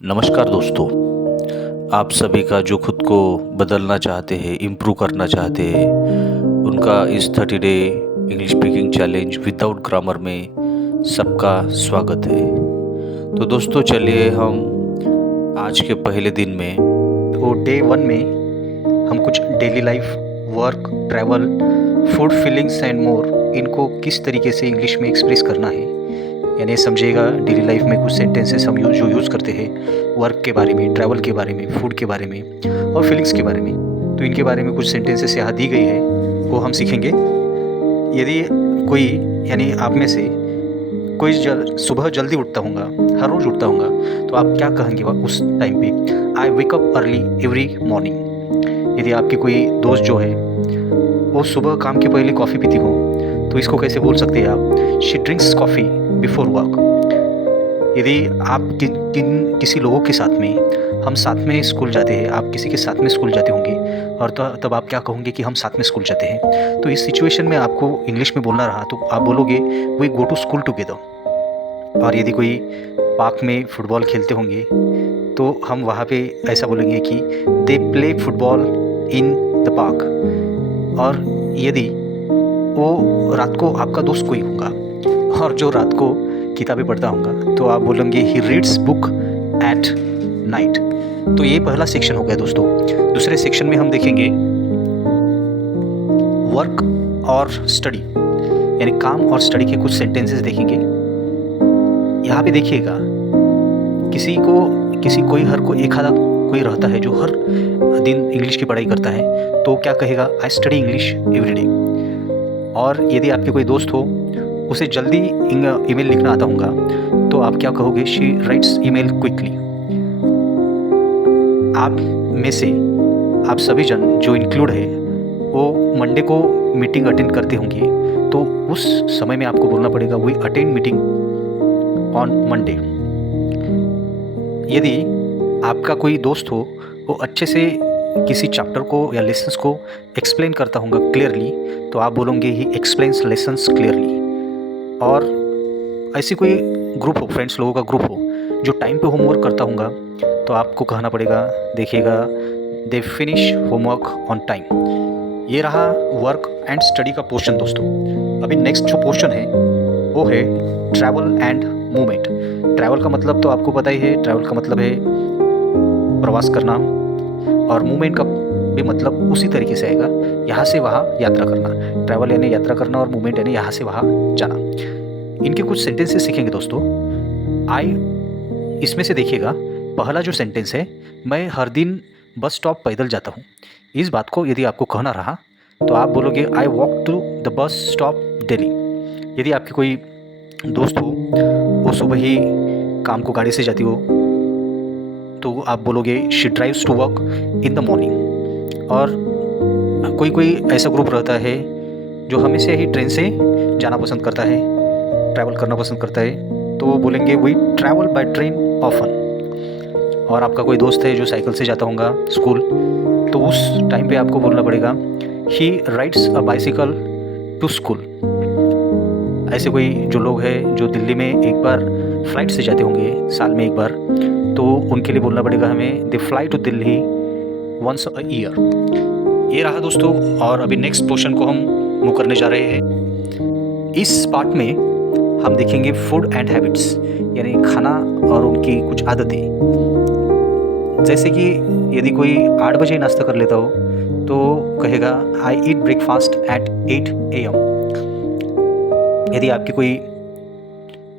नमस्कार दोस्तों। आप सभी का जो खुद को बदलना चाहते हैं, इम्प्रूव करना चाहते हैं, उनका इस 30 day English speaking challenge without grammar में सबका स्वागत है। तो दोस्तों चलिए हम आज के पहले दिन में तो डे 1 में हम कुछ daily life, work, travel, food, feelings and more इनको किस तरीके से इंग्लिश में एक्सप्रेस करना है, यानी समझिएगा डेली लाइफ में कुछ सेंटेंसेस हम जो यूज़ करते हैं वर्क के बारे में, ट्रैवल के बारे में, फूड के बारे में और फीलिंग्स के बारे में। तो इनके बारे में कुछ सेंटेंसेस यहाँ दी गई है, वो हम सीखेंगे। यदि कोई यानी आप में से कोई सुबह जल्दी उठता होगा, हर रोज़ उठता होगा, तो आप क्या कहेंगे उस टाइम पे? I wake up early every morning. यदि आपकी कोई दोस्त जो है वो सुबह काम के पहले कॉफ़ी पीती हो, तो इसको कैसे बोल सकते हैं आप? She drinks coffee before work. यदि आप किसी लोगों के साथ में, हम साथ में स्कूल जाते हैं, आप किसी के साथ में स्कूल जाते होंगे और तब आप क्या कहोगे कि हम साथ में स्कूल जाते हैं। तो इस सिचुएशन में आपको इंग्लिश में बोलना रहा तो आप बोलोगे we go to school together. और यदि कोई पार्क में फुटबॉल खेलते होंगे तो हम वहाँ पे ऐसा बोलेंगे कि they play football in the park. और यदि वो रात को आपका दोस्त कोई होगा और जो रात को किताबें पढ़ता होगा, तो आप बोलेंगे he reads book at night. तो ये पहला सेक्शन हो गया दोस्तों। दूसरे सेक्शन में हम देखेंगे वर्क और स्टडी, यानी काम और स्टडी के कुछ सेंटेंसेस देखेंगे। यहाँ पे देखिएगा हर कोई एक आधा कोई रहता है जो हर दिन इंग्लिश की पढ़ाई करता है, तो क्या कहेगा? I study English every day. और यदि आपके कोई दोस्त हो, उसे जल्दी ईमेल लिखना आता होगा, तो आप क्या कहोगे? She writes email quickly. आप में से आप सभी जन जो इंक्लूड है वो मंडे को मीटिंग अटेंड करते होंगे, तो उस समय में आपको बोलना पड़ेगा we attend meeting on Monday. यदि आपका कोई दोस्त हो, वो अच्छे से किसी चैप्टर को या लेसन्स को एक्सप्लेन करता होगा क्लियरली, तो आप बोलोगे ही एक्सप्लेन्स लेसन्स क्लियरली। और ऐसी कोई ग्रुप हो, फ्रेंड्स लोगों का ग्रुप हो जो टाइम पे होमवर्क करता होगा, तो आपको कहना पड़ेगा, देखिएगा they finish homework on time. ये रहा वर्क एंड स्टडी का पोर्शन दोस्तों। अभी नेक्स्ट जो पोर्शन है वो है ट्रैवल एंड मूवमेंट। ट्रैवल का मतलब तो आपको पता ही है, ट्रैवल का मतलब है प्रवास करना, और मूवमेंट का भी मतलब उसी तरीके से आएगा, यहाँ से वहाँ यात्रा करना। ट्रैवल यानी यात्रा करना और मूवमेंट यानी यहाँ से वहाँ जाना। इनके कुछ सेंटेंसेस सीखेंगे दोस्तों। इसमें से देखिएगा, पहला जो सेंटेंस है, मैं हर दिन बस स्टॉप पैदल जाता हूँ। इस बात को यदि आपको कहना रहा तो आप बोलोगे I walk to the bus stop daily. यदि आपकी कोई दोस्त हो, वो सुबह ही काम को गाड़ी से जाती हो, तो आप बोलोगे she drives to work in the morning. और कोई ऐसा ग्रुप रहता है जो हमेशा ही ट्रेन से जाना पसंद करता है, ट्रैवल करना पसंद करता है, तो वो बोलेंगे we travel by train often. और आपका कोई दोस्त है जो साइकिल से जाता होगा स्कूल, तो उस टाइम पे आपको बोलना पड़ेगा he rides a bicycle to school. ऐसे कोई जो लोग हैं जो दिल्ली में एक बार फ्लाइट से जाते होंगे साल में एक बार, तो उनके लिए बोलना पड़ेगा हमें they fly to Delhi once a year. ये रहा दोस्तों। और अभी नेक्स्ट पोर्शन को हम मूव करने जा रहे हैं। इस पार्ट में हम देखेंगे फूड एंड हैबिट्स, यानी खाना और उनकी कुछ आदतें। जैसे कि यदि कोई 8 बजे नाश्ता कर लेता हो, तो कहेगा आई ईट ब्रेकफास्ट एट 8 AM। यदि आपकी कोई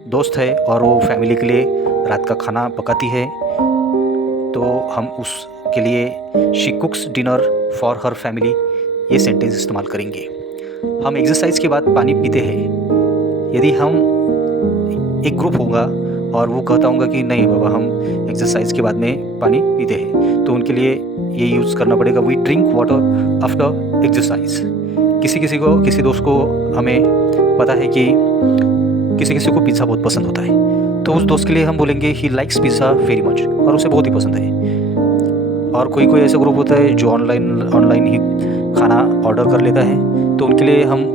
दोस्त है और वो फैमिली के लिए रात का खाना पकाती है, तो हम उसके लिए she कुक्स dinner for her family, ये सेंटेंस इस्तेमाल करेंगे। हम एक्सरसाइज के बाद पानी पीते हैं। यदि हम एक ग्रुप होगा और वो कहता होगा कि नहीं बाबा, हम एक्सरसाइज के बाद में पानी पीते हैं, तो उनके लिए ये यूज़ करना पड़ेगा we drink water after exercise. किसी दोस्त को हमें पता है कि किसी को पिज़्ज़ा बहुत पसंद होता है, तो उस दोस्त के लिए हम बोलेंगे he likes pizza very much, और उसे बहुत ही पसंद है। और कोई ऐसा ग्रुप होता है जो ऑनलाइन ही खाना ऑर्डर कर लेता है, तो उनके लिए हम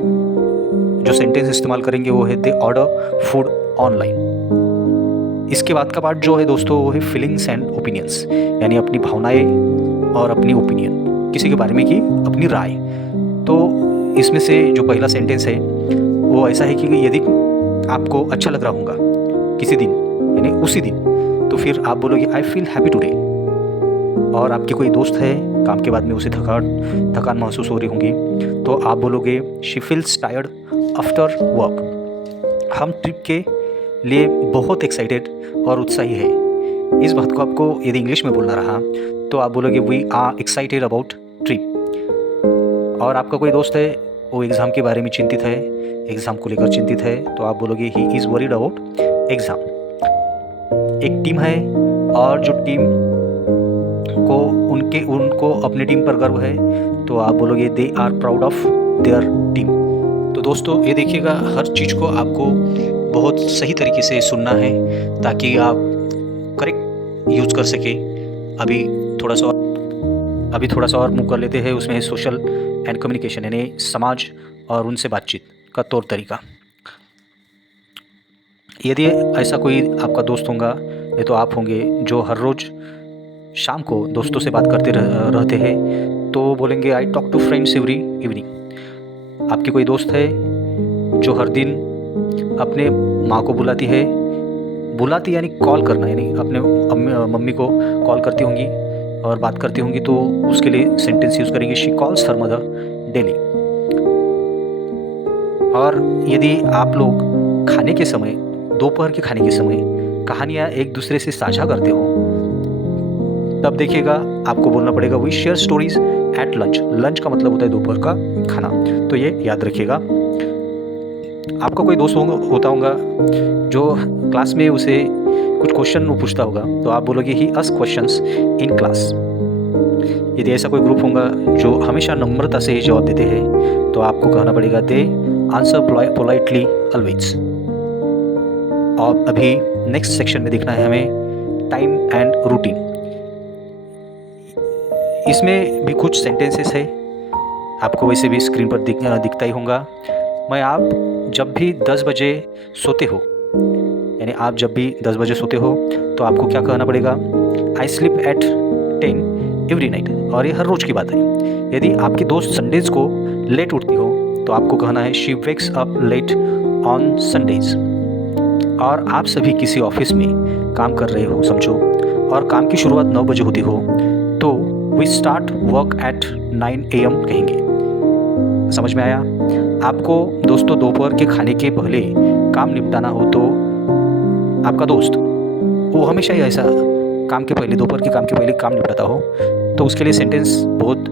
जो सेंटेंस इस्तेमाल करेंगे वो है दे ऑर्डर फूड ऑनलाइन। इसके बाद का पार्ट जो है दोस्तों वो है फीलिंग्स एंड ओपिनियंस, यानी अपनी भावनाएं और अपनी ओपिनियन, किसी के बारे में की अपनी राय। तो इसमें से जो पहला सेंटेंस है वो ऐसा है कि यदि आपको अच्छा लग रहा होगा किसी दिन, यानी उसी दिन, तो फिर आप बोलोगे आई फील हैप्पी टुडे। और आपके कोई दोस्त है, काम के बाद में उसे थकान महसूस हो रही होंगी, तो आप बोलोगे she feels tired after work. हम ट्रिप के लिए बहुत एक्साइटेड और उत्साही है। इस बात को आपको यदि इंग्लिश में बोलना रहा तो आप बोलोगे we are excited about trip. और आपका कोई दोस्त है, वो एग्ज़ाम के बारे में चिंतित है, एग्ज़ाम को लेकर चिंतित है, तो आप बोलोगे he is worried about exam. एक टीम है और जो टीम को उनको अपनी टीम पर गर्व है, तो आप बोलोगे they are proud of their team. तो दोस्तों ये देखिएगा, हर चीज़ को आपको बहुत सही तरीके से सुनना है ताकि आप करेक्ट यूज़ कर सके। अभी थोड़ा सा और मूव कर लेते हैं, उसमें है सोशल एंड कम्युनिकेशन, यानी समाज और उनसे बातचीत का तौर तरीका। यदि ऐसा कोई आपका दोस्त होगा या तो आप होंगे जो हर रोज़ शाम को दोस्तों से बात करते रहते हैं, तो बोलेंगे I talk to friends every evening. आपकी कोई दोस्त है जो हर दिन अपने माँ को बुलाती यानी कॉल करना, यानी अपने मम्मी को कॉल करती होंगी और बात करती होंगी, तो उसके लिए सेंटेंस यूज़ करेंगे she calls her mother daily. और यदि आप लोग खाने के समय, दोपहर के खाने के समय कहानियाँ एक दूसरे से साझा करते हो, तब देखिएगा आपको बोलना पड़ेगा we share stories at lunch. Lunch का मतलब होता है दोपहर का खाना, तो ये याद रखिएगा। आपका कोई दोस्त होता होगा जो क्लास में उसे कुछ क्वेश्चन पूछता होगा, तो आप बोलोगे he ask questions in class. यदि ऐसा कोई ग्रुप होगा जो हमेशा नम्रता से ही जवाब देते हैं, तो आपको कहना पड़ेगा दे आंसर पोलाइटली ऑलवेज। और अभी नेक्स्ट सेक्शन में देखना है हमें टाइम एंड रूटीन। इसमें भी कुछ सेंटेंसेस है, आपको वैसे भी स्क्रीन पर दिखता ही होगा। आप जब भी 10 बजे सोते हो, यानी आप जब भी 10 बजे सोते हो, तो आपको क्या कहना पड़ेगा I sleep at 10 every night. और ये हर रोज़ की बात है। यदि आपकी दोस्त संडेज़ को लेट उठती हो, तो आपको कहना है she wakes up late on Sundays. और आप सभी किसी ऑफिस में काम कर रहे हो समझो, और काम की शुरुआत 9 बजे होती हो, तो we start work at 9 AM कहेंगे। समझ में आया? आपको दोस्तों दोपहर के खाने के पहले काम निपटाना हो, तो आपका दोस्त वो हमेशा ही ऐसा काम के पहले, दोपहर के काम के पहले काम निपटाता हो, तो उसके लिए सेंटेंस बहुत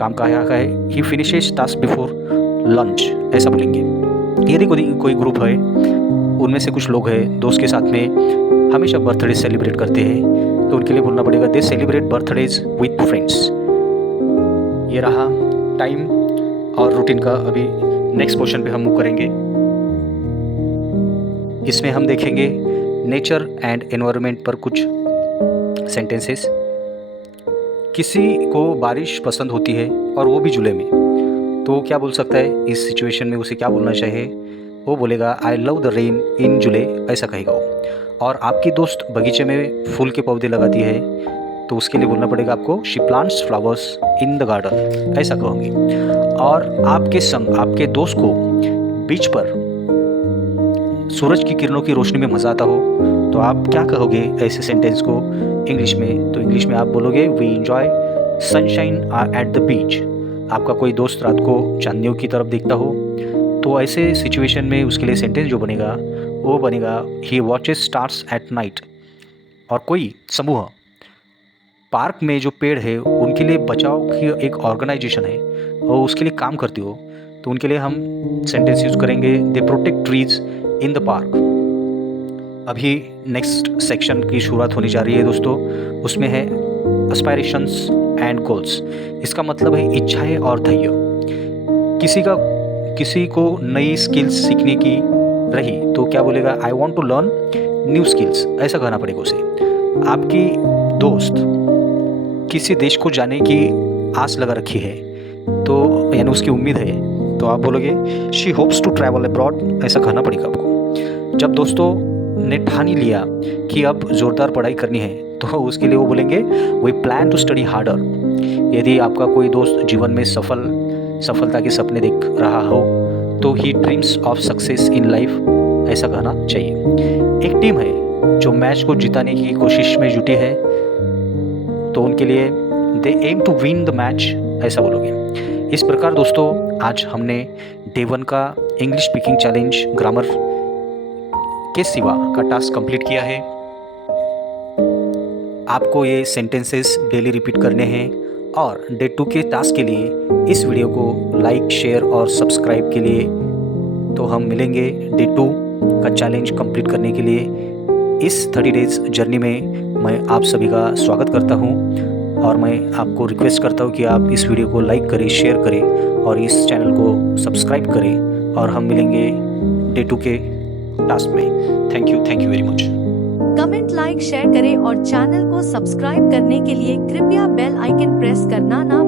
काम का है ही फिनिशेस टास्क बिफोर लंच, ऐसा बोलेंगे। यदि कोई ग्रुप है, उनमें से कुछ लोग हैं दोस्त के साथ में हमेशा बर्थडे सेलिब्रेट करते हैं, तो उनके लिए बोलना पड़ेगा दे सेलिब्रेट बर्थडेज विथ फ्रेंड्स। ये रहा टाइम और रूटीन का। अभी नेक्स्ट पोर्शन पे हम मूव करेंगे। इसमें हम देखेंगे नेचर एंड एनवायरनमेंट पर कुछ सेंटेंसेस। किसी को बारिश पसंद होती है और वो भी जुलाई में, तो क्या बोल सकता है इस सिचुएशन में? उसे क्या बोलना चाहिए? वो बोलेगा आई लव द रेन इन जुलाई, ऐसा कहेगा वो। और आपकी दोस्त बगीचे में फूल के पौधे लगाती है, तो उसके लिए बोलना पड़ेगा आपको she plants flowers in the garden, ऐसा कहोगे। और आपके संग आपके दोस्त को बीच पर सूरज की किरणों की रोशनी में मज़ा आता हो, तो आप क्या कहोगे ऐसे सेंटेंस को इंग्लिश में? तो इंग्लिश में आप बोलोगे we enjoy sunshine at the beach. आपका कोई दोस्त रात को चांदनियों की तरफ देखता हो, तो ऐसे सिचुएशन में उसके लिए सेंटेंस जो बनेगा वो बनेगा ही वॉचेस स्टार्स एट नाइट। और कोई समूह पार्क में जो पेड़ है उनके लिए बचाव की एक ऑर्गेनाइजेशन है और उसके लिए काम करती हो, तो उनके लिए हम सेंटेंस यूज़ करेंगे they protect trees in the park. अभी नेक्स्ट सेक्शन की शुरुआत होने जा रही है दोस्तों, उसमें है एस्पायरेशंस एंड गोल्स। इसका मतलब है इच्छाएं और ध्येय। किसी को नई स्किल्स सीखने की रही, तो क्या बोलेगा I want to learn new skills, ऐसा कहना पड़ेगा उसे। आपकी दोस्त किसी देश को जाने की आस लगा रखी है, तो यानी उसकी उम्मीद है, तो आप बोलोगे she hopes to travel abroad, ऐसा कहना पड़ेगा आपको। जब दोस्तों ने ठान ही लिया कि अब ज़ोरदार पढ़ाई करनी है, तो उसके लिए वो बोलेंगे we plan to study harder. यदि आपका कोई दोस्त जीवन में सफलता के सपने देख रहा हो तो he dreams of success in life, ऐसा कहना चाहिए। एक टीम है जो मैच को जिताने की कोशिश में जुटी है, तो उनके लिए they aim to win the match, ऐसा बोलोगे। इस प्रकार दोस्तों, आज हमने डे 1 का इंग्लिश स्पीकिंग चैलेंज ग्रामर के सिवा का टास्क कंप्लीट किया है। आपको ये सेंटेंसेस डेली रिपीट करने हैं और डे 2 के टास्क के लिए इस वीडियो को लाइक, शेयर और सब्सक्राइब के लिए। तो हम मिलेंगे डे 2 का चैलेंज कंप्लीट करने के लिए। इस 30 डेज जर्नी में मैं आप सभी का स्वागत करता हूं और मैं आपको रिक्वेस्ट करता हूं कि आप इस वीडियो को लाइक करें, शेयर करें और इस चैनल को सब्सक्राइब करें। और हम मिलेंगे डे 2 के टास्क में। Thank you very much. Comment, like, share करें और चैनल को सब्सक्राइब करने के लिए कृपया बेल आइकन प्रेस करना ना